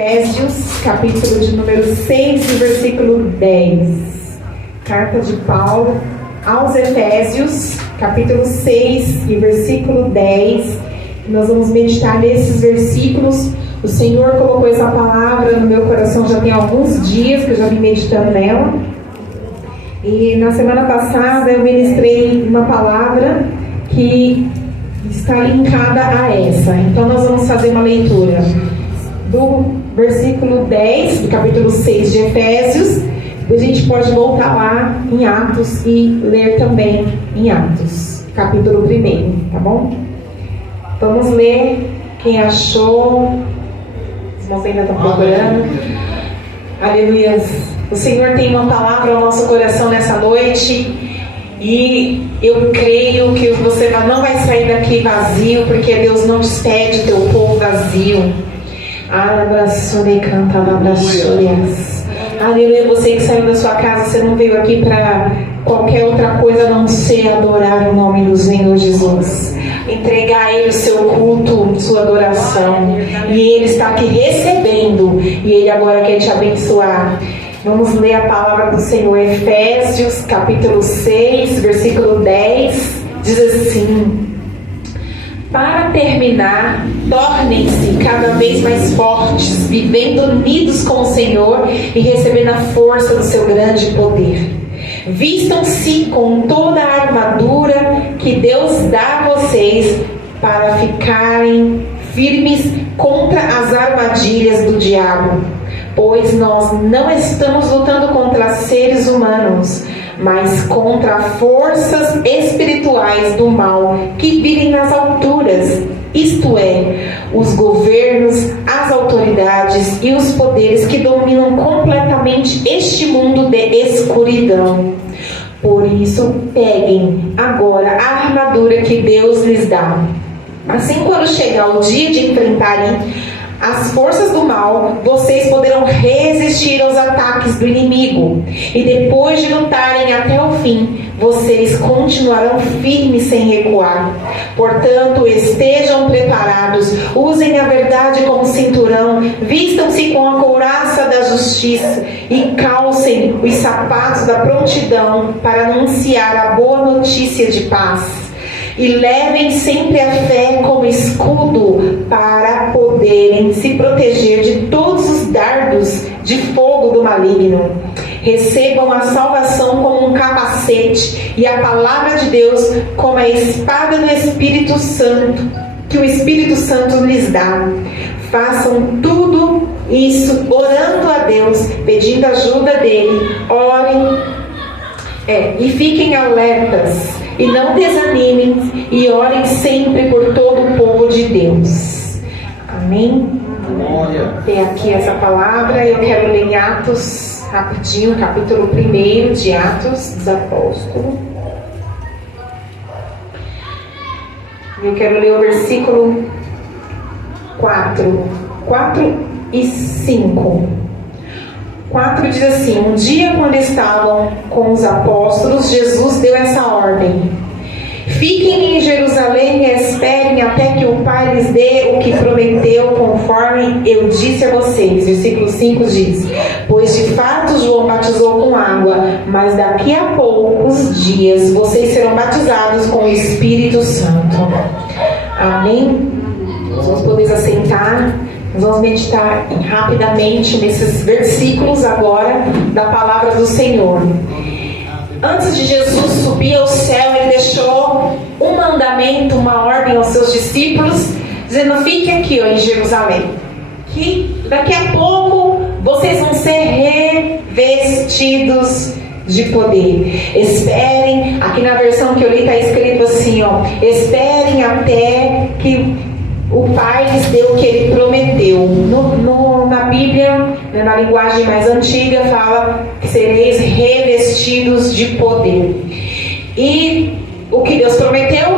Efésios, capítulo de número 6 e versículo 10. Carta de Paulo aos Efésios, capítulo 6 e versículo 10. Nós vamos meditar nesses versículos. O Senhor colocou essa palavra no meu coração já tem alguns dias que eu já vim meditando nela. E na semana passada eu ministrei uma palavra que está linkada a essa. Então nós vamos fazer uma leitura do versículo 10 do capítulo 6 de Efésios. A gente pode voltar lá em Atos e ler também em Atos, capítulo 1, tá bom? Vamos ler. Quem achou? Os irmãos ainda estão procurando. Aleluia. O Senhor tem uma palavra ao nosso coração nessa noite. E eu creio que você não vai sair daqui vazio, porque Deus não despede o teu povo vazio. Aleluia. Você que saiu da sua casa, você não veio aqui para qualquer outra coisa a não ser adorar o nome do Senhor Jesus, entregar a Ele o seu culto, sua adoração, e Ele está aqui recebendo, e Ele agora quer te abençoar. Vamos ler a palavra do Senhor. Efésios capítulo 6 versículo 10 diz assim: para terminar, tornem-se cada vez mais fortes, vivendo unidos com o Senhor e recebendo a força do seu grande poder. Vistam-se com toda a armadura que Deus dá a vocês para ficarem firmes contra as armadilhas do diabo. Pois nós não estamos lutando contra seres humanos, mas contra forças espirituais do mal que vivem nas alturas, isto é, os governos, as autoridades e os poderes que dominam completamente este mundo de escuridão. Por isso, peguem agora a armadura que Deus lhes dá. Assim, quando chegar o dia de enfrentarem as forças do mal, vocês poderão resistir aos ataques do inimigo. E depois de lutarem até o fim, vocês continuarão firmes sem recuar. Portanto, estejam preparados, usem a verdade como cinturão, vistam-se com a couraça da justiça e calcem os sapatos da prontidão para anunciar a boa notícia de paz. E levem sempre a fé como escudo para poderem se proteger de todos os dardos de fogo do maligno. Recebam a salvação como um capacete e a palavra de Deus como a espada do Espírito Santo, que o Espírito Santo lhes dá. Façam tudo isso orando a Deus, pedindo ajuda dele. Orem e fiquem alertas. E não desanimem, e orem sempre por todo o povo de Deus. Amém? Tem aqui essa palavra. Eu quero ler em Atos, rapidinho, capítulo 1 de Atos dos Apóstolos. Eu quero ler o versículo 4 e 5. 4 diz assim: um dia, quando estavam com os apóstolos, Jesus deu essa ordem: fiquem em Jerusalém e esperem até que o Pai lhes dê o que prometeu, conforme eu disse a vocês. Versículo 5 diz: pois de fato João batizou com água, mas daqui a poucos dias vocês serão batizados com o Espírito Santo. Amém? Nós vamos poder assentar. Nós vamos meditar rapidamente nesses versículos agora da palavra do Senhor. Antes de Jesus subir ao céu, Ele deixou um mandamento, uma ordem aos seus discípulos, dizendo: fiquem aqui em Jerusalém, que daqui a pouco vocês vão ser revestidos de poder. Esperem, aqui na versão que eu li está escrito assim, esperem até que o Pai lhes deu o que Ele prometeu. Na Bíblia, na linguagem mais antiga, fala que sereis revestidos de poder. E o que Deus prometeu?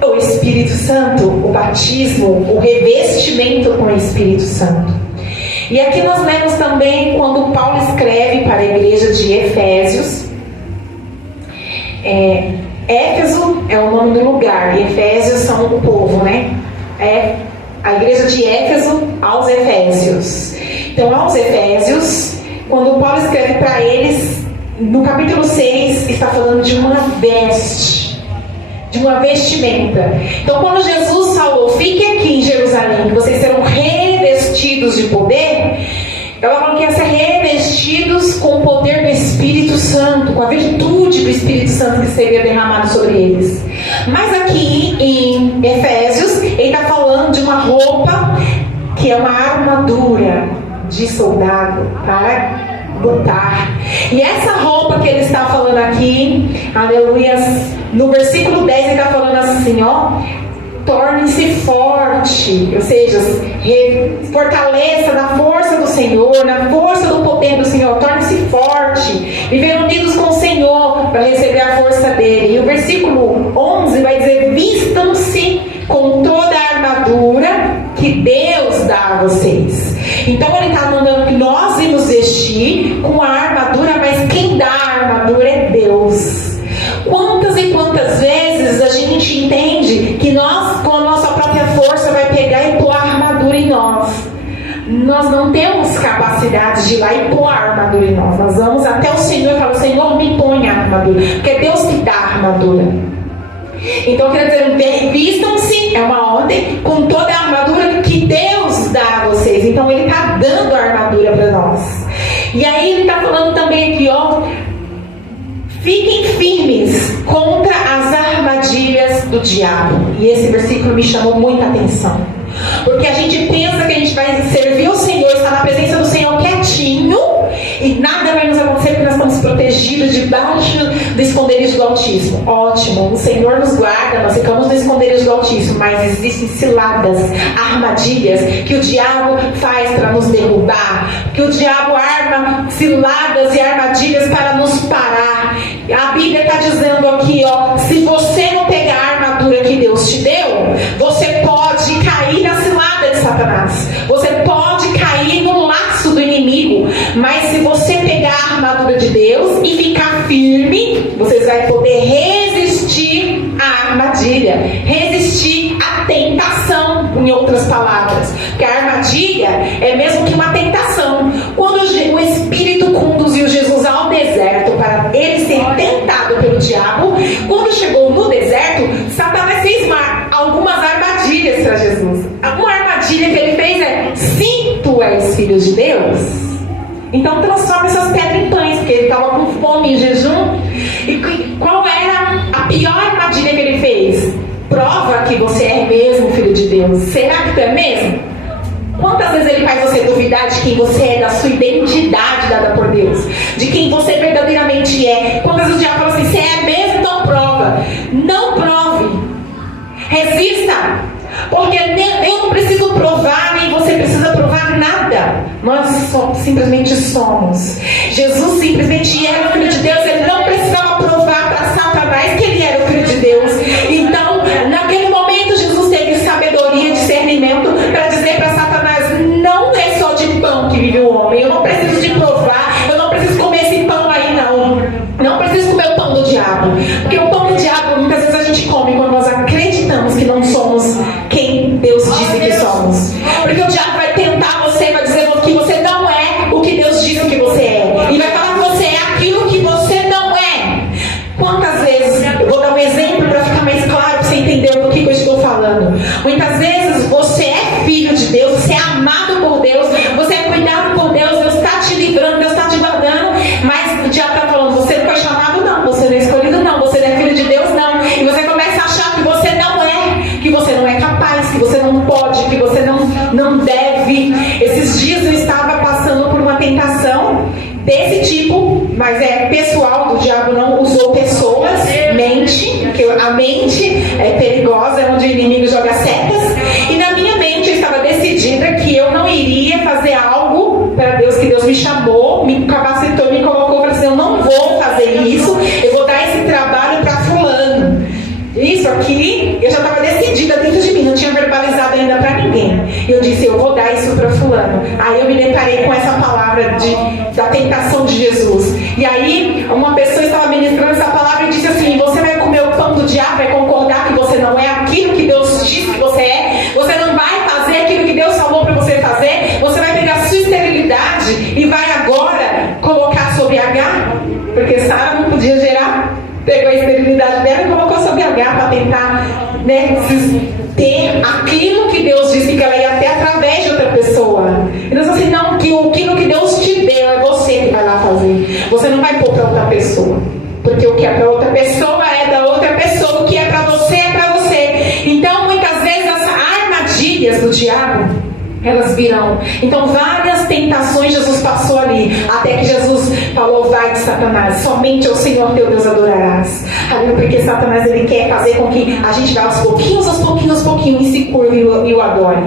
O Espírito Santo, o batismo, o revestimento com o Espírito Santo. E aqui nós lemos também quando Paulo escreve para a igreja de Efésios. Éfeso é o nome do lugar, e Efésios são o povo, né? A igreja de Éfeso aos Efésios. Então, aos Efésios, quando Paulo escreve para eles, no capítulo 6, está falando de uma veste, de uma vestimenta. Então, quando Jesus falou, fique aqui em Jerusalém, que vocês serão revestidos de poder, ela falou que ia ser revestidos com o poder do Espírito Santo, com a virtude do Espírito Santo que seria derramado sobre eles. Mas aqui em Efésios, ele está falando de uma roupa que é uma armadura de soldado para lutar. E essa roupa que ele está falando aqui, aleluias, no versículo 10 ele está falando assim, ó: torne-se forte, ou seja, fortaleça na força do Senhor, na força do poder do Senhor, torne-se forte, viver unidos com o Senhor para receber a força dele. E o versículo 11 vai dizer: vistam-se com toda a armadura que Deus dá a vocês. Então ele está mandando que nós nos vestir com a armadura, mas quem dá a armadura é Deus. Quantas e quantas vezes a gente entende que nós, com a nossa própria força, vai pegar e pôr a armadura em nós. Nós não temos capacidade de ir lá e pôr a armadura em nós. Nós vamos até o Senhor e falamos: Senhor, me põe a armadura, porque é Deus que dá a armadura. Então, quer dizer, vistam-se, é uma ordem, com toda a armadura que Deus dá a vocês. Então, ele está dando a armadura para nós. E aí, ele está falando também aqui, ó: fiquem firmes contra as armadilhas do diabo. E esse versículo me chamou muita atenção, porque a gente pensa que a gente vai servir o Senhor, estar na presença do Senhor quietinho, e nada vai nos acontecer, porque nós estamos protegidos debaixo do esconderijo do Altíssimo. Ótimo, o Senhor nos guarda, nós ficamos no esconderijo do Altíssimo, mas existem ciladas, armadilhas que o diabo faz para nos derrubar, que o diabo arma ciladas e armadilhas para nos parar. A Bíblia está dizendo aqui, ó: se você não pegar a armadura que Deus te deu, você pode cair na cilada de Satanás, você pode cair no laço do inimigo. Mas se você pegar a armadura de Deus e ficar firme, você vai poder resistir à armadilha, resistir à tentação, em outras palavras, porque a armadilha é mesmo que uma tentação. Quando o Espírito conduziu Jesus ao deserto para ele ser tentado pelo diabo, quando chegou no deserto, Satanás fez algumas armadilhas para Jesus. Uma armadilha que ele fez é: se tu és filho de Deus, então transforma essas pedras em pães, porque ele estava com fome, em jejum. E qual era a pior armadilha que ele fez? Prova que você é mesmo filho de Deus. Será que tu é mesmo? Quantas vezes ele faz você duvidar de quem você é, da sua identidade dada por Deus, de quem você verdadeiramente é? Quantas vezes o diabo fala assim: você é mesmo? Então prova. Não prove. Resista. Porque eu não preciso provar, nem você precisa provar nada. Nós simplesmente somos. Jesus simplesmente era o Filho de Deus. Ele não precisava provar para Satanás que ele era o Filho de Deus. Então, naquele momento, Jesus teve sabedoria, discernimento para dizer para Satanás: não é só de pão que vive o homem. Eu não preciso de provar. Eu não preciso comer esse pão aí, não. Não preciso comer o pão do diabo. Porque o pão do diabo, muitas vezes a gente come quando nós acreditamos que não somos quem Deus disse que somos. Porque o diabo vai tentar você, vai dizer que você não é o que Deus disse que você é, e vai falar que você é aquilo que você não é. Quantas vezes, eu vou dar um exemplo para ficar mais claro, para você entender do que eu estou falando. Muitas vezes você é filho de Deus, você é amado por Deus, você é cuidado por Deus, Deus está te livrando, Deus está te guardando, mas o diabo está falando: você não foi chamado, não, você não é escolhido, não, você não é filho de Deus, não. E você começa a achar que você não é, que você não é capaz, que você não pode, que você não deve. Esses dias eu estava passando por uma tentação desse tipo, mas é pessoal, do diabo não usou pessoas, mente, porque a mente é perigosa, é onde o inimigo joga setas. E na minha mente eu estava decidida que eu não iria fazer algo para Deus, que Deus me chamou, me capacitou, me colocou para dizer: eu não vou fazer isso, eu vou dar esse trabalho para fulano. Isso aqui, eu já estava decidida dentro de mim, não tinha verbalizado ainda para ninguém. Eu disse: eu vou dar isso para fulano. Aí eu me deparei com essa palavra da tentação de Jesus. E aí uma pessoa estava ministrando essa palavra e disse assim: você vai comer o pão do diabo, vai concordar que você não é aquilo que Deus disse que você é, você não vai fazer aquilo que Deus falou para você fazer, você vai pegar a sua esterilidade né, ter aquilo que Deus disse que ela ia ter através de outra pessoa. E Deus assim, não, que aquilo que Deus te deu é você que vai lá fazer. Você não vai pôr para outra pessoa. Porque o que é para outra pessoa é da outra pessoa. O que é para você é para você. Então, muitas vezes, as armadilhas do diabo, elas virão. Então, várias tentações Jesus passou ali, até que Jesus falou, vai de Satanás, somente ao Senhor teu Deus adorarás. Porque Satanás, ele quer fazer com que a gente vá aos pouquinhos, e se curve e o adore.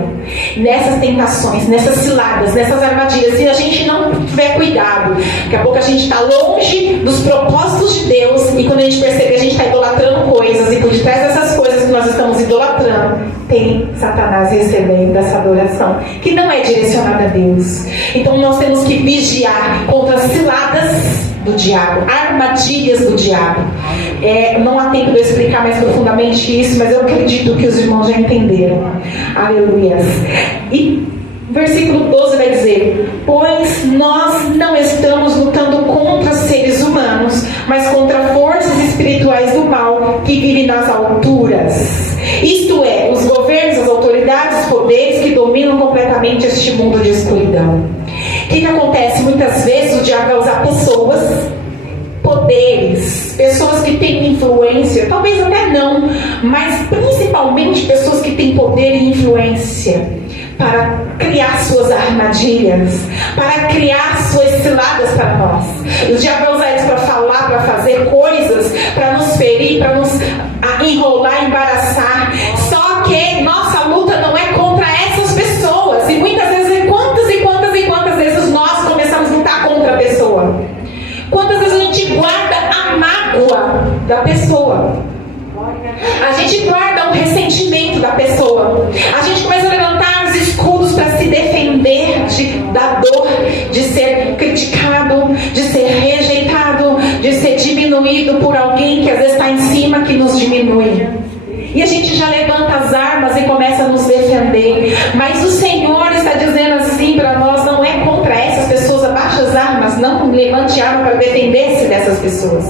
Nessas tentações, nessas ciladas, nessas armadilhas, se a gente não tiver cuidado, daqui a pouco a gente está longe dos propósitos de Deus, e quando a gente perceber, a gente está idolatrando coisas, e por detrás dessas coisas que nós estamos idolatrando, tem Satanás recebendo essa adoração, que não é direcionada a Deus. Então nós temos que vigiar contra as ciladas do diabo, armadilhas do diabo. Não há tempo de eu explicar mais profundamente isso, mas eu acredito que os irmãos já entenderam. Aleluia. E versículo 12 vai dizer, pois nós não estamos lutando contra seres humanos, mas contra forças espirituais do mal que vivem nas alturas. Isto é, os governos, as autoridades, os poderes que dominam completamente este mundo de escuridão. O que acontece? Muitas vezes o diabo vai usar pessoas, poderes, pessoas que têm influência, talvez até não, mas principalmente pessoas que têm poder e influência, para criar suas armadilhas, para criar suas ciladas para nós. O diabo vai usar eles para falar, para fazer coisas, para nos ferir, para nos enrolar, embaraçar. Só que nossa luta não é contra essas pessoas. E muitas vezes, quantas vezes nós começamos a lutar contra a pessoa? Quantas vezes a gente guarda a mágoa da pessoa? A gente guarda o ressentimento da pessoa. A gente começa a levantar os escudos para se defender da dor, de ser criticado, de ser rejeitado, de ser diminuído por alguém que às vezes está em cima, que nos diminui. E a gente já levanta as armas e começa a nos defender. Mas o Senhor está dizendo assim para nós, não é contra essas pessoas, abaixa as armas, não levante arma para defender-se dessas pessoas.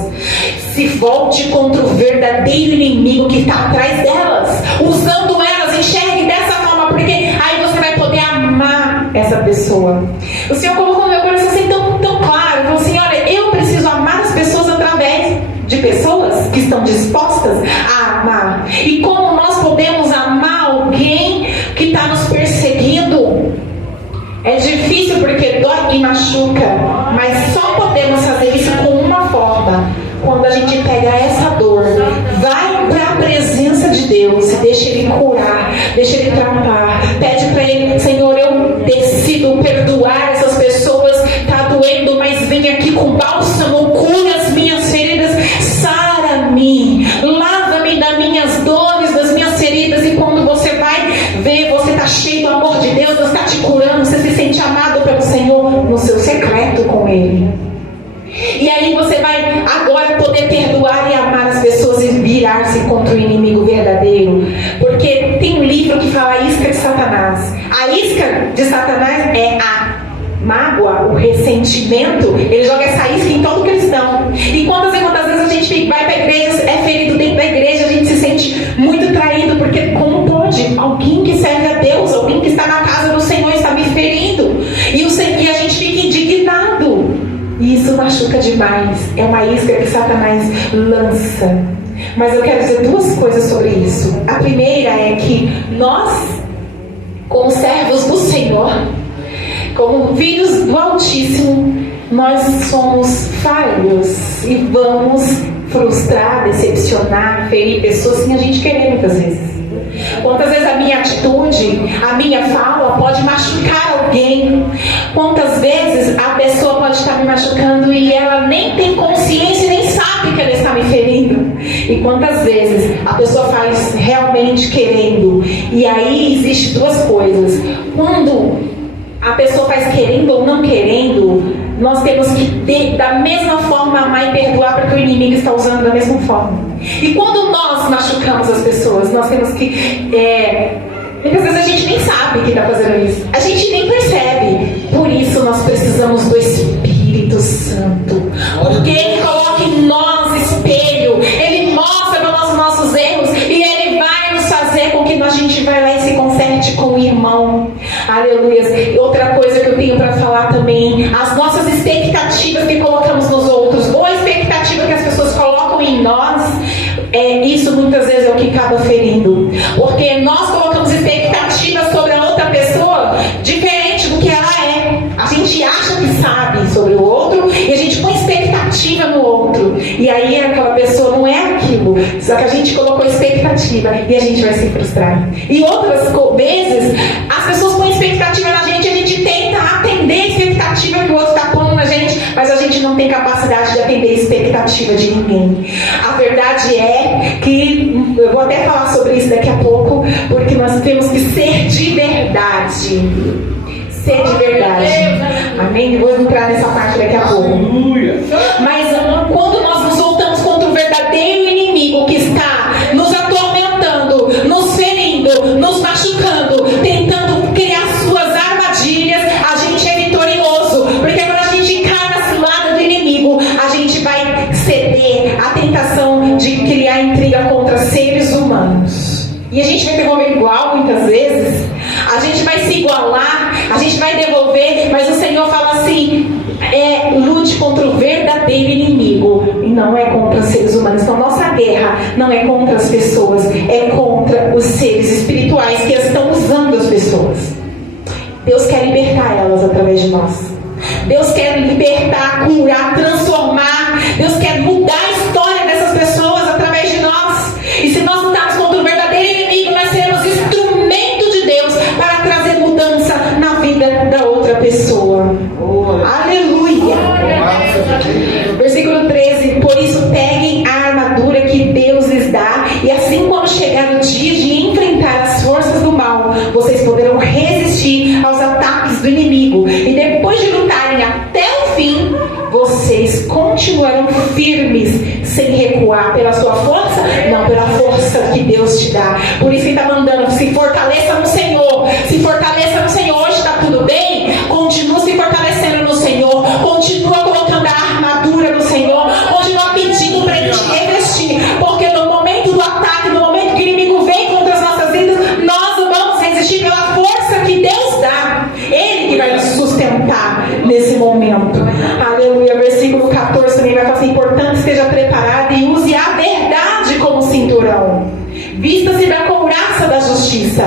Se volte contra o verdadeiro inimigo que está atrás delas, usando elas, enxergue dessa forma, porque aí você vai poder amar essa pessoa. O Senhor colocou no meu coração assim tão claro, falou assim, olha, eu preciso amar as pessoas através de pessoas que estão dispostas a amar. E como nós podemos amar alguém que está nos perseguindo? É difícil porque dói e machuca, mas só podemos fazer isso com uma forma: quando a gente pega essa dor, vai para a presença de Deus e deixa Ele curar, deixa Ele tratar, pede para Ele, Senhor, eu decido perdoar essas pessoas, está doendo, mas vem aqui com bálsamo, cura as minhas feridas, sara-me, lava-me das minhas dores, das minhas feridas. E quando você vai ver, você está cheio do amor de Deus, Deus está te curando, você se sente amado pelo Senhor no seu secreto com Ele. E aí você vai agora poder perdoar e amar as pessoas e virar-se contra o inimigo verdadeiro. Porque tem um livro que fala a isca de Satanás. A isca de Satanás é a mágoa, o ressentimento. Ele joga essa isca em todo cristão. E quantas vezes a gente vai para a igreja, é ferido dentro da igreja, a gente se sente muito traído, porque como pode? Alguém que serve a Deus, alguém que está na casa do Senhor está me ferindo. E a gente fica indignado. E isso machuca demais. É uma isca que Satanás lança. Mas eu quero dizer duas coisas sobre isso. A primeira é que nós, como servos do Senhor, como filhos do Altíssimo, nós somos falhos e vamos frustrar, decepcionar, ferir pessoas sem a gente querer muitas vezes. Quantas vezes a minha atitude, a minha fala pode machucar alguém? Quantas vezes a pessoa pode estar me machucando e ela nem tem consciência e nem sabe que ela está me ferindo? E quantas vezes a pessoa faz realmente querendo? E aí existe duas coisas. Quando a pessoa faz querendo ou não querendo, nós temos que da mesma forma amar e perdoar, porque o inimigo está usando da mesma forma. E quando nós machucamos as pessoas, nós temos que muitas vezes a gente nem sabe que está fazendo isso, a gente nem percebe. Por isso nós precisamos do Espírito Santo, porque Ele coloca em nós espelho, Ele mostra para nós nossos erros e Ele vai nos falar também as nossas expectativas que colocamos nos outros, ou a expectativa que as pessoas colocam em nós. Isso muitas vezes é o que acaba ferindo, porque nós colocamos expectativas sobre a outra pessoa diferente do que ela é. A gente acha que sabe sobre o outro e a gente põe expectativa no outro, e aí aquela pessoa não é aquilo, só que a gente colocou expectativa e a gente vai se frustrar. E outras vezes as pessoas põem expectativa na gente e a gente tenta atender a expectativa que o outro está pondo na gente, mas a gente não tem capacidade de atender a expectativa de ninguém. A verdade é que, eu vou até falar sobre isso daqui a pouco, porque nós temos que ser de verdade. Ser de verdade. Amém? Vou entrar nessa parte daqui a pouco. Mas quando nós nos voltamos contra o verdadeiro inimigo que está nos atormentando, nos ferindo, nos machucando, tentando criar suas armadilhas, a gente é vitorioso. Porque quando a gente cai na cilada do inimigo, a gente vai ceder à tentação de criar intriga contra seres humanos. E a gente vai devolver igual muitas vezes. A gente vai se igualar, a gente vai devolver, mas o Senhor fala assim: lute contra o verdadeiro inimigo e não é contra os seres humanos. Então nossa guerra não é contra as pessoas, é contra os seres espirituais que estão usando as pessoas. Deus quer libertar elas através de nós. Deus quer libertar, curar, transformar. Deus quer mudar a história dessas pessoas através de nós. E se nós lutarmos contra o verdadeiro inimigo, nós seremos instrumento de Deus para trazer mudança na vida da outra pessoa. Aleluia! Versículo 13: por isso peguem a armadura que Deus lhes dá, e assim quando chegar o dia de enfrentar as forças do mal, vocês poderão resistir aos ataques do inimigo, e depois de lutarem até o fim, vocês continuarão firmes, sem recuar pela sua força, não pela força que Deus te dá. Por isso Ele está mandando: se fortaleça no Senhor, se fortaleça no Senhor. Hoje está tudo bem? Continua se fortalecendo no Senhor, continua colocando a armadura no Senhor, continua pedindo para Ele te revestir, porque no momento do ataque, no momento que o inimigo vem contra as nossas vidas, nós vamos resistir pela força que Deus dá. Ele que vai nos sustentar nesse momento. Aleluia. Versículo 14 também vai falar assim: portanto esteja preparado e use a verdade como cinturão, vista-se da couraça da justiça.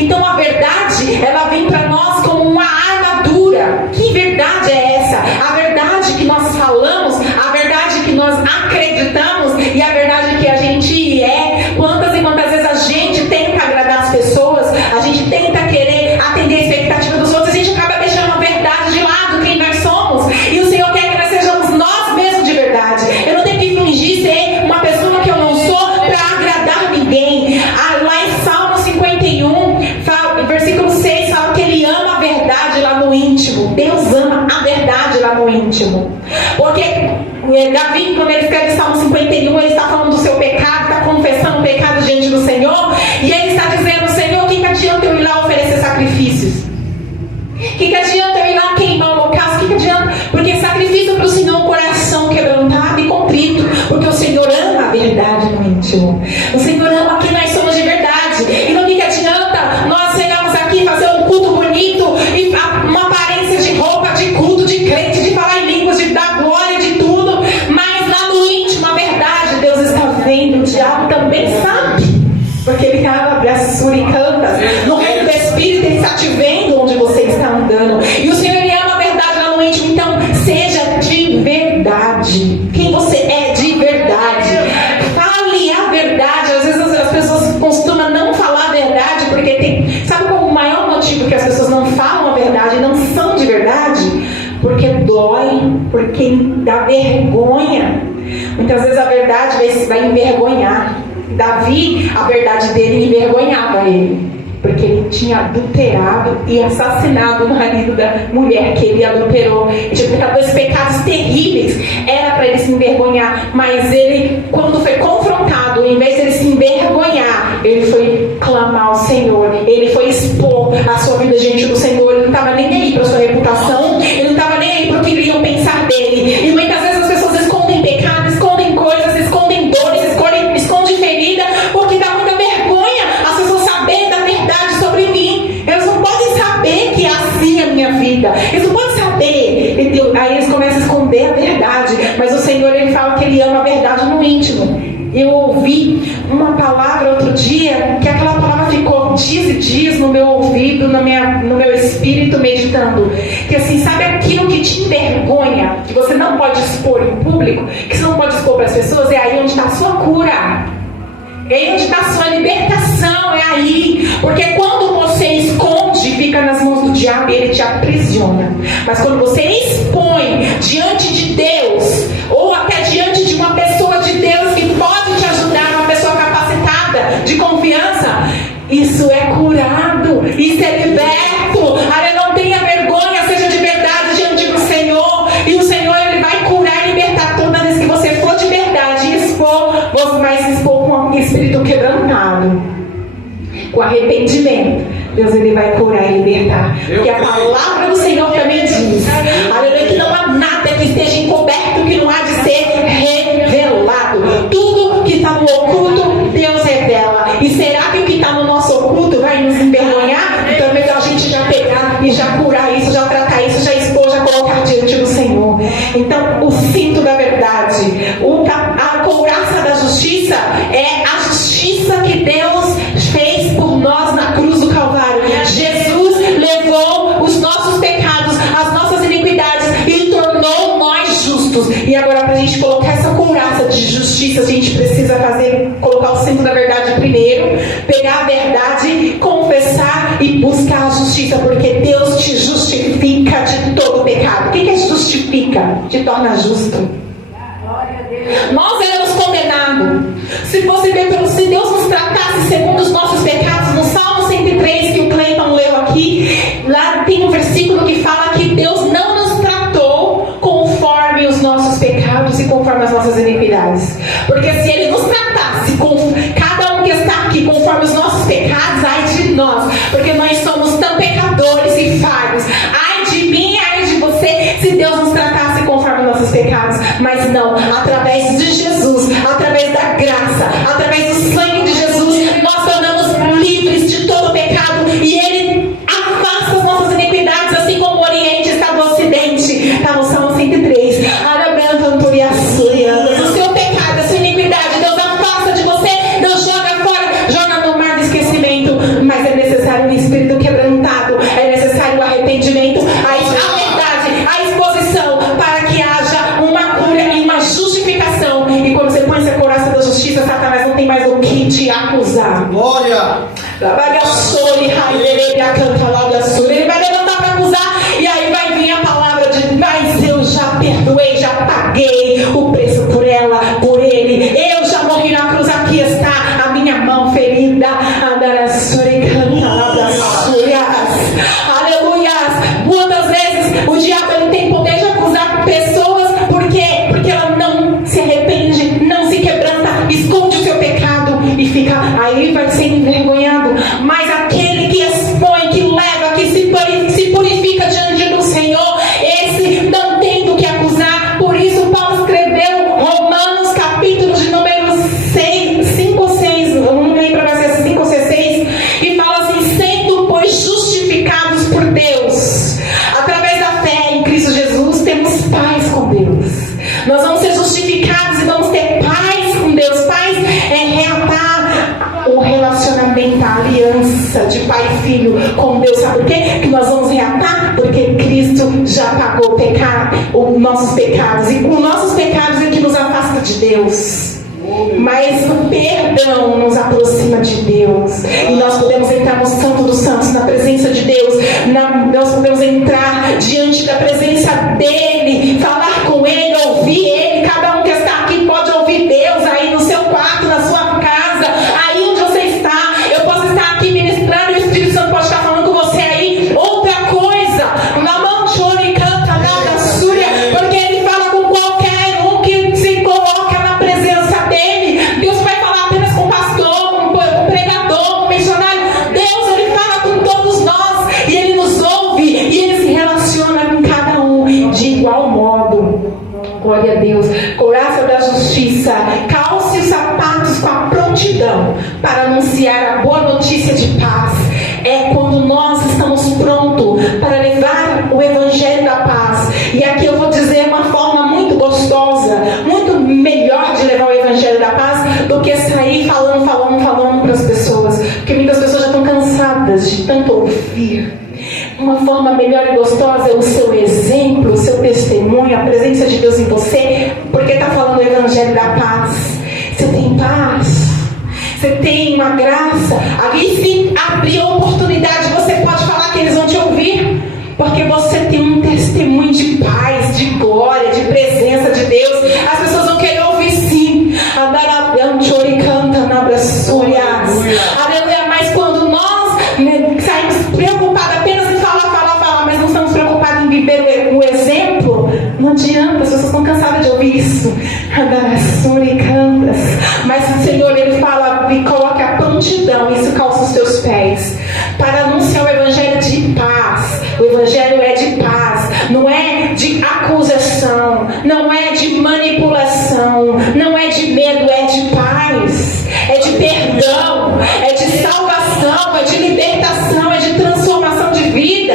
Então a verdade, ela vem para nós como uma armadura. Que verdade é essa? A verdade que nós falamos, a verdade que nós acreditamos e a verdade que a gente é. Quantas e quantas vezes a gente tenta agradar as pessoas, a gente tenta querer atender a expectativa dos outros, a gente acaba deixando a verdade de lado, quem nós somos. E o Senhor quer que nós sejamos nós mesmos de verdade. Eu não tenho que fingir ser uma pessoa que eu não sou para agradar ninguém. Lá em Salmo 51, versículo 6, fala que Ele ama a verdade lá no íntimo. Deus ama a verdade lá no íntimo. Porque Davi, quando ele escreve Salmo 51, ele está falando do seu pecado, está confessando o pecado diante do Senhor, e ele está dizendo: Senhor, o que adianta eu ir lá oferecer sacrifícios? O que adianta eu ir lá queimar o holocausto? O que adianta? Porque sacrifício para o Senhor é um coração quebrantado e contrito, porque o Senhor ama a verdade no íntimo. O Senhor ama quem nós somos de verdade. Então o que adianta nós chegarmos aqui, fazer um culto bonito e uma aparência de roupa, de culto, de crente, de falar em línguas, de dar glória, de tudo, mas lá no íntimo a verdade Deus está vendo. O diabo também sabe, porque ele abre a suricanta no reino do Espírito. Ele está te vendo onde você está andando, e o Senhor, Ele ama a verdade lá no íntimo. Então seja de verdade quem você é de verdade. Fale a verdade. Às vezes as pessoas costumam não falar a verdade porque tem... Sabe qual é o maior motivo que as pessoas não falam a verdade e não são de verdade? Porque dói, porque dá vergonha. Muitas vezes a verdade vai envergonhar. Davi, a verdade dele envergonhava ele, porque ele tinha adulterado e assassinado o marido da mulher que ele adulterou. Ele tinha cometido dois pecados terríveis. Era para ele se envergonhar, mas ele, quando foi confrontado, em vez de ele se envergonhar, ele foi clamar ao Senhor. Ele foi expor a sua vida diante do Senhor. Ele não estava nem aí para a sua reputação, ele não estava nem aí para o que iriam pensar dele. E muitas vezes as pessoas escondem pecado, escondem coisas, escondem dores, escondem ferida, porque dá muita vergonha as pessoas saberem da verdade sobre mim. Elas não podem saber que é assim a minha vida. Eles não podem saber. Aí eles começam a esconder a verdade. Mas o Senhor, Ele fala que Ele ama a verdade no íntimo. Eu ouvi uma palavra outro dia, que aquela palavra ficou dias e dias no meu ouvido, no meu espírito, meditando. Que assim, sabe aquilo que te envergonha, que você não pode expor em público, que você não pode expor para as pessoas? É aí onde está a sua cura. É aí onde está a sua libertação, é aí. Porque quando você esconde, fica nas mãos do diabo e ele te aprisiona. Mas quando você expõe diante de Deus, ou até diante de uma pessoa de Deus que pode te ajudar, uma pessoa capacitada, de confiança, isso é curado, isso é liberto. Não tenha vergonha, seja de verdade diante do Senhor. E o Senhor, Ele vai curar e libertar toda vez que você for de verdade e expor. Você vai se expor com um espírito quebrantado, com arrependimento. Deus, Ele vai curar e libertar. Porque a palavra do Senhor também diz, aleluia, que não há nada que esteja encoberto que não há de ser revelado. Tudo que está no oculto, Deus revela. E será que o que está no nosso oculto vai nos envergonhar? Então é melhor a gente já pegar e já curar isso, já tratar isso, já expor, já colocar diante do Senhor. Então, o cinto da verdade, a couraça da justiça, é a justiça que Deus fez por nós na cruz do Calvário. Jesus levou os nossos pecados, as nossas iniquidades e tornou nós justos. E agora, para a gente colocar essa couraça de justiça, a gente precisa colocar o cinto da verdade primeiro, pegar a verdade, confessar e buscar a justiça, porque Deus te justifica de todo pecado. O que é justifica? Te torna justo. Nós éramos condenados. Se Deus nos tratasse segundo os nossos pecados, no Salmo 103, que o Cleiton leu aqui, lá tem um versículo que fala que Deus não nos tratou conforme os nossos pecados e conforme as nossas iniquidades. Porque se Ele nos tratasse, cada um que está aqui, conforme os nossos pecados, ai de nós, porque nós somos tão pecadores e falhos. Ai de mim, ai de você, se Deus nos tratasse conforme os nossos pecados. Mas não, através de Jesus, através da graça, através do sangue de Jesus, nós tornamos livres de todo pecado e Ele afasta as nossas iniquidades, assim como o Oriente está do Ocidente. Está no Salmo 103. O seu pecado, a sua iniquidade, Deus afasta de você, Deus joga fora, joga no mar do esquecimento. Mas é necessário um espírito quebrantado, é necessário o arrependimento, a verdade, a exposição, para que haja uma cura e uma justificação. E quando você põe essa couraça da justiça, Satanás não tem mais o que te acusar. Glória! Ele vai levantar para acusar, e aí vai vir a palavra de: mas eu já perdoei, já paguei o preço por ela, por ele. Eu já morri na cruz, aqui está a minha mão ferida. Aleluia! Muitas vezes o diabo, ele tem poder de acusar pessoas, porque ela não se arrepende, não se quebranta, esconde o seu pecado e fica aí, vai ser envergonhado. Mas aquele que expõe, que leva, que se purifica diante do Senhor, esse não tem do que acusar. Por isso Paulo escreveu Romanos capítulo de número 5 ou 6, eu não lembro, vai ser 5 ou 6, e fala assim: sendo pois justificados por Deus através da fé em Cristo Jesus, temos paz com Deus. Nós vamos ser justificados e vamos ter paz com Deus. Paz é reatar o relacionamento, a aliança de pai e filho com Deus. Sabe por quê? Que nós vamos reatar? Porque Cristo já pagou os nossos pecados. E com nossos pecados é que nos afasta de Deus. Mas o perdão nos aproxima de Deus. E nós podemos entrar no Santo dos Santos, na presença de Deus. Nós podemos entrar diante da presença dEle, falar com Ele, ouvir Ele. Cada um que está aqui pode ouvir Deus aí no seu quarto, na sua casa, aí onde você está. Eu posso estar aqui ministrando e o Espírito Santo pode estar falando com você aí outra coisa. Na mão chore e canta, nada súria, porque Ele fala com qualquer um que se coloca na presença dEle. Deus vai falar apenas com o pastor, com o pregador, com o missionário. Deus, Ele fala com todos nós e Ele nos ouve e Ele se relaciona com cada um de igual modo. Glória a Deus. Couraça da justiça. Calce os sapatos com a prontidão para anunciar a boa notícia de paz. É quando nós estamos prontos para levar o Evangelho da paz. E aqui eu vou dizer uma forma muito gostosa, muito melhor de levar o evangelho da paz do que sair falando para as pessoas, porque muitas pessoas já estão cansadas de tanto ouvir. Uma forma melhor e gostosa é o seu exemplo, o seu testemunho, a presença de Deus em você, porque está falando o evangelho da paz. Você tem paz, você tem uma graça. Ali se abrir a oportunidade, você pode falar que eles vão te ouvir, porque você tem um testemunho de paz, de glória, de presença de Deus. As pessoas vão querer ouvir sim. Aleluia. Mas quando nós saímos preocupados apenas em falar, mas não estamos preocupados em viver o exemplo, não adianta, as pessoas estão cansadas de ouvir isso. Mas o Senhor, Ele fala e coloca a prontidão, isso calça os teus pés, para anunciar o evangelho de paz. O evangelho é de paz, não é de acusação, não é de manipulação, não é de medo, é de paz, é de perdão, é de salvação, é de libertação, é de transformação de vida,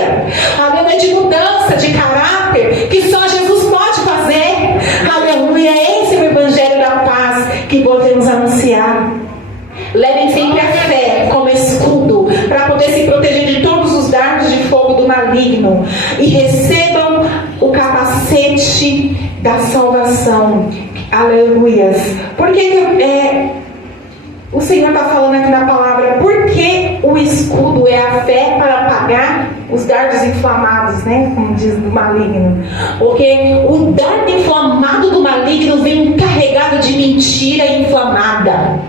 é de mudança de caráter que só Jesus pode fazer. Aleluia, esse é o evangelho da paz que podemos anunciar. Levem sempre a fé como escudo para poder se proteger de todos os dardos de fogo do maligno, e recebam o capacete da salvação. Aleluias. Porque o Senhor está falando aqui na palavra, porque o escudo é a fé para apagar os dardos inflamados, né? Como diz, do maligno. Porque o dardo inflamado do maligno vem carregado de mentira inflamada.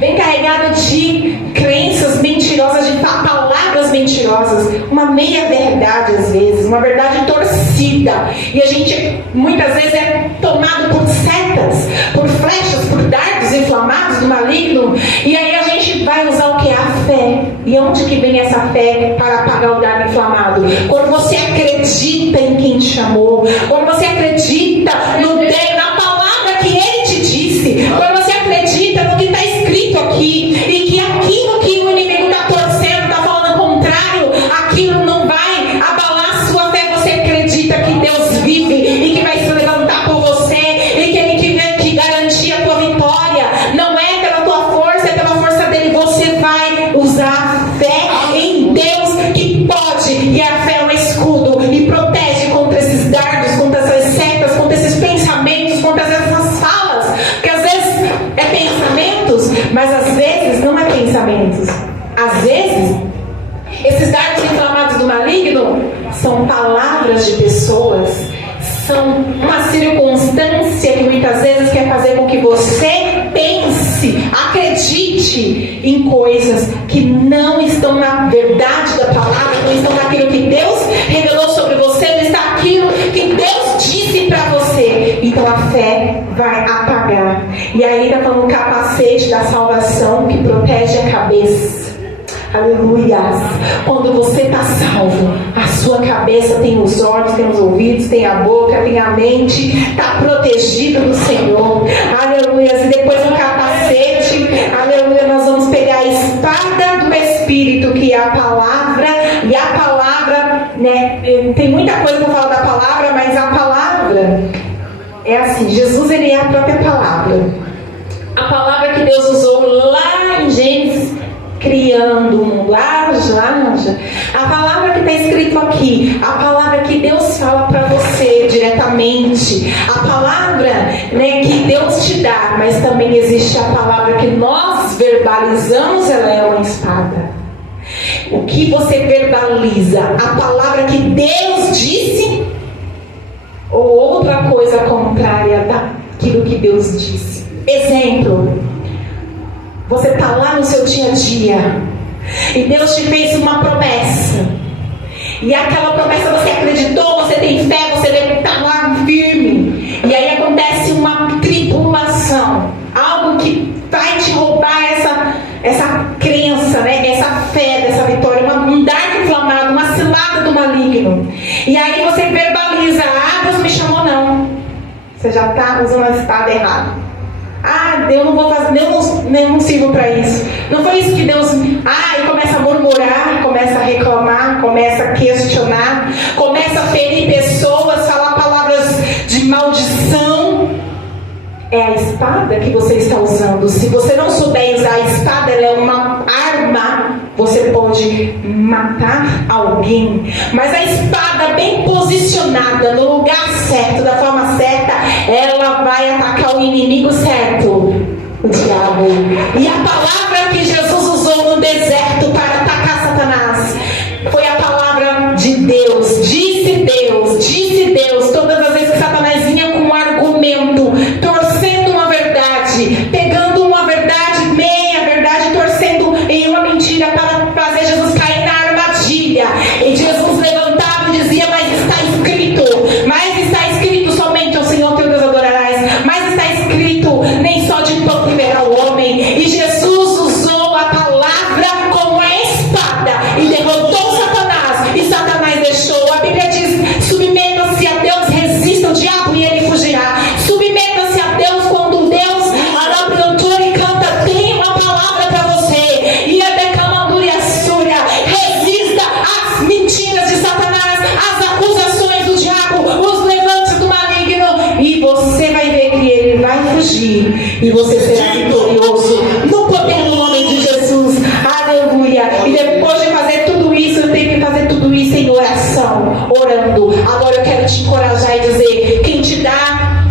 Vem carregado de crenças mentirosas, de palavras mentirosas, uma meia-verdade às vezes, uma verdade torcida. E a gente muitas vezes é tomado por setas, por flechas, por dardos inflamados do maligno. E aí a gente vai usar o que? A fé. E onde que vem essa fé para apagar o dardo inflamado? Quando você acredita em quem te chamou, quando você acredita na palavra que Ele te disse, quando você acredita no que está escrito aqui, e que aquilo que o inimigo está torcendo, está falando o contrário, aquilo não vai abalar a sua fé. Você acredita que Deus vive e que vai se levantar por você, e que Ele que garantir a tua vitória não é pela tua força, é pela força dele. Você vai usar a fé em Deus que pode, e a fé é um escudo e protege contra esses dardos, contra essas setas, contra esses pensamentos, contra essas falas, porque às vezes é pensamentos, mas às vezes não é pensamentos. Às vezes esses dardos inflamados do maligno são palavras de pessoas, são uma circunstância que muitas vezes quer fazer com que você pense, acredite em coisas que não estão na verdade da palavra, não estão naquilo que Deus revelou sobre você, não está aquilo que Deus disse para você. Então a fé vai apagar. E aí está falando o capacete da salvação que protege a cabeça. Aleluia. Quando você está salvo, a sua cabeça tem os olhos, tem os ouvidos, tem a boca, tem a mente, está protegido do Senhor. Aleluia. E depois o capacete, aleluia, nós vamos pegar a espada do Espírito, que é a palavra. E a palavra, né, tem muita coisa para falar da palavra, mas a palavra é assim, Jesus, ele é a própria palavra. A palavra que Deus usou lá em Gênesis, criando o mundo, a palavra que está escrito aqui, a palavra que Deus fala para você diretamente, a palavra, né, que Deus te dá, mas também existe a palavra que nós verbalizamos, ela é uma espada. O que você verbaliza, a palavra que Deus disse, ou outra coisa contrária daquilo que Deus disse. Exemplo: você está lá no seu dia a dia e Deus te fez uma promessa, e aquela promessa você acreditou, você tem fé, você está lá firme, e aí acontece uma tribulação, algo que vai te roubar essa crença, né? Essa fé dessa vitória, um dardo inflamado, uma cilada do maligno. E aí você verbaliza: Deus me chamou, não. Você já está usando a espada errada. Eu não vou fazer, eu não sirvo para isso. Não foi isso que Deus. E começa a murmurar, começa a reclamar, começa a questionar, começa a ferir pessoas. espada que você está usando. Se você não souber usar a espada, ela é uma arma. Você pode matar alguém. Mas a espada bem posicionada, no lugar certo, da forma certa, ela vai atacar o inimigo certo, o diabo. E a palavra que Jesus usou no deserto para atacar Satanás foi a palavra de Deus. Disse Deus. Todas as vezes que Satanás vinha com um argumento, torcendo uma verdade, pegando uma verdade, meia verdade, torcendo em uma mentira para fazer Jesus cair na armadilha. E Jesus levantava e dizia: mas está escrito, somente ao Senhor teu Deus adorarás. Mas está escrito, nem só de pão viverá o homem. E Jesus usou a palavra como a espada e derrotou Satanás. E Satanás deixou. A Bíblia diz: submeta-se a Deus, resista o diabo e ele fugirá. Submeta-se a Deus quando Deus, a cantora e canta, tem uma palavra para você. E a declamandura e a súria, resista às mentiras de Satanás, às acusações do diabo, os levantes do maligno, e você vai ver que ele vai fugir e você será vitorioso no poder do nome de Jesus. Aleluia. E depois de fazer tudo isso, eu tenho que fazer tudo isso em oração, orando. Agora eu quero te encorajar e dizer: quem te dá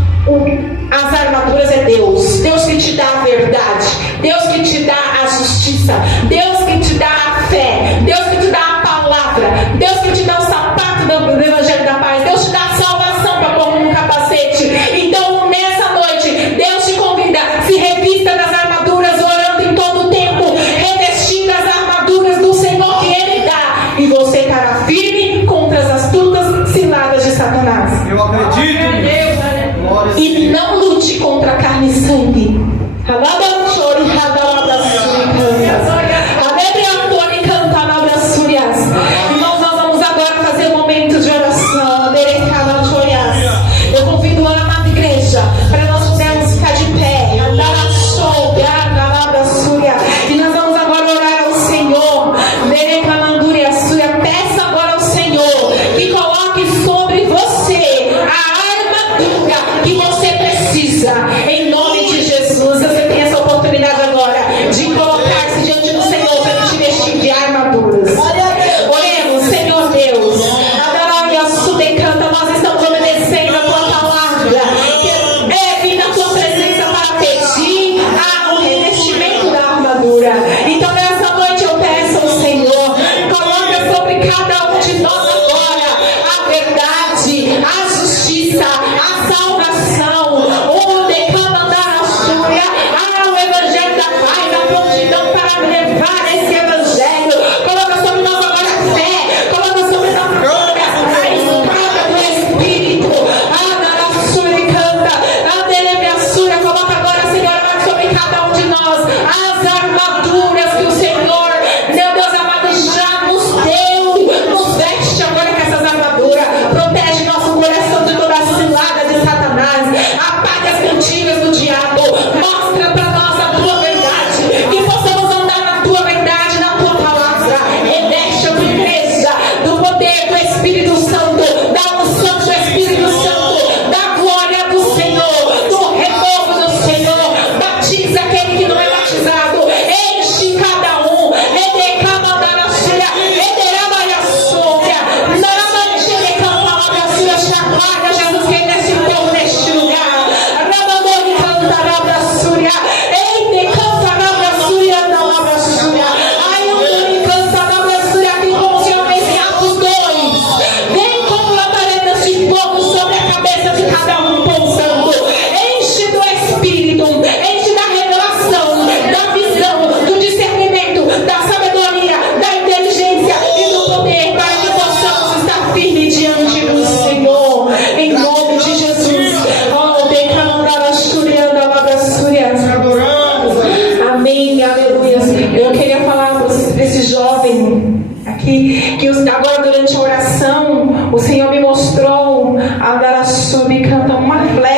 as armaduras é Deus. Deus que te dá a verdade, Deus que te dá a justiça, Deus que te dá a fé, Deus que te dá a palavra, Deus que te dá o sapato do Evangelho da Paz, Deus te dá a salvação para pôr no capacete. Então nessa noite Deus te convida: se revista das armaduras, orando em todo o tempo, revestindo as armaduras do Senhor que Ele dá, e você estará firme contra as astutas ciladas de Satanás. Eu acredito nisso. E não lute contra carne e sangue. Irmãos, nós vamos agora fazer um momento de oração. Eu convido a amada igreja para nós pudermos ficar de pé. E nós vamos agora orar ao Senhor. Peça agora ao Senhor que coloque sobre você a armadura que você precisa. Em nome de Jesus, você tem essa oportunidade agora de colocar-se diante do Senhor para te vestir de armaduras. Oremos, Senhor Deus. Nós estamos obedecendo a tua palavra. Vim na tua presença para pedir o revestimento da armadura. Então nessa noite eu peço ao Senhor, coloca sobre cada um de nós agora a verdade, a justiça, a salvação, o declamandar a súria, o Evangelho da Paz, a prontidão para levar esse Evangelho. Coloca sobre nós agora a fé, coloca sobre nós agora a espada do Espírito. A súria canta, a dele a súria. Coloca agora, Senhor, sobre cada um de nós as armaduras que o Senhor, meu Deus amado, já nos deu. Nos veste agora com essas armaduras. Protege nosso coração de toda a cilada de Satanás. Apaga as cantigas do diabo. Mostra para nós a tua verdade. Que possamos andar na tua verdade, na tua palavra. Reveste a tua igreja do poder do Espírito Santo, da unção do Espírito Santo, da glória do Senhor, do renovo do Senhor. Batiza aquele que não é batizado. Enche cada um. Chacoalha, Jesus, que nesse povo, neste lugar. Rabandone canta, rabra súria. Eite canta, rabra súria, não rabra súria. Ayundone canta, rabra súria. Assim como o Senhor fez em Atos 2. Vem como labaredas de fogo sobre a cabeça de cada um, pousando. Enche do Espírito, enche da revelação, da visão, do discernimento, da sabedoria, da inteligência e do poder, para que possamos estar firmes diante do Senhor. Em nome de Jesus. Amém, aleluia. Eu queria falar para esse jovem aqui, que agora durante a oração o Senhor me mostrou a dar a sub canta uma flecha